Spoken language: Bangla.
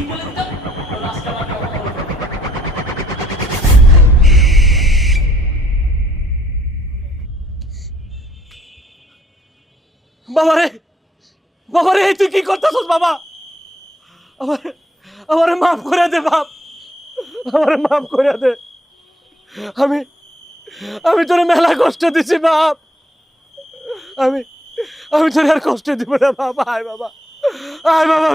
দিন বলে দিতাম, তাহলে আজকে আমাকে অপমান করতো। বাবারে, বাবারে, তুই কি করতেছস বাবা? আমার আমারে মাফ করে দে বাপ, আমারে মাফ করে দে। আমি আমি তোরে মেলা কষ্ট দিছি বাপ। আমি আমি তোরে আর কষ্ট দিব না বাবা। আয় বাবা, আয় বাবা।